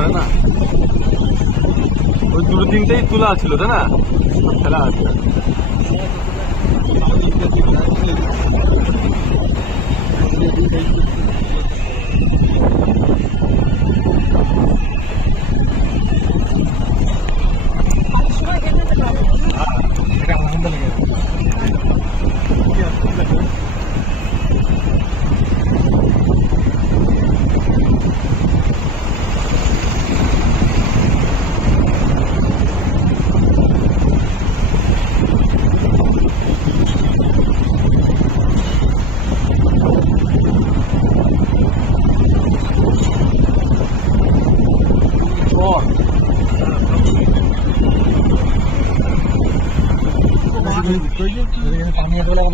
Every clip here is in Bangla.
পারে না। ওই দুটো তিনটেই তোলা ছিল তাই না, খেলা আছে।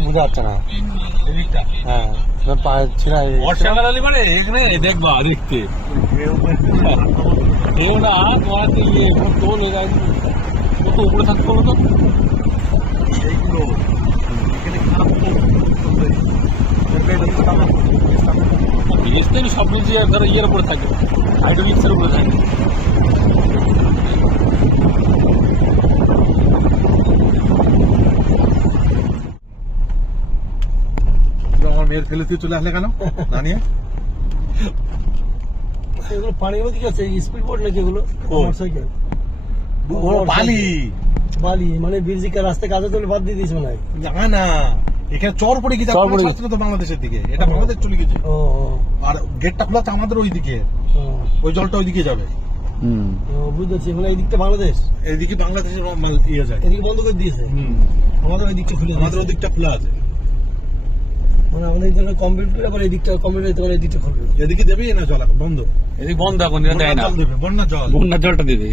বোঝা যাচ্ছে না। হ্যাঁ বর্ষাকাল মানে এখানে দেখবা দেখতে না টোল হয়ে যায়। কত উপরে থাকতে বলো তো এইগুলো এখানে সব কিছু ধরো ইয়ের উপরে থাকে, হাইড্রোলিক্সের উপরে থাকে। আমার মেয়ের ফেলে দিয়ে চলে আসলে কেন না নিয়ে? এগুলো পানির দিকে আছে, স্পিড বোট নাকি এগুলো? মোটরসাইকেল বালি বালি মানে বিরজিকা রাস্তায় কাজে তুলে বাদ দিয়ে দিয়েছে মনে হয়। না এখানে চর পড়ে গেছে, তো বাংলাদেশের দিকে, এটা বাংলাদেশ চলে গেছে। আর গেটটা খোলা আছে আমাদের ওই দিকে, ওই জলটা ওই দিকে যাবে। বুঝতেছি, মানে এই দিকটা বাংলাদেশ, এইদিকে বাংলাদেশের মাল ইয়ে যায়, এদিকে বন্ধ করে দিয়েছে। আমাদের ওই দিকটা খুলে, আমাদের ওই দিকটা খোলা আছে। মানে আমাদের এখানে কমপ্লিট করে আবার এই দিকটা কমপ্লিট হয়ে তখন এই দিকটা খুলবে। এদিকে দেবে না জল এখন বন্ধ, এদিকে বন্ধ এখন দেয় না, দেবে বন্যা জল, বন্যার জলটা দেবে।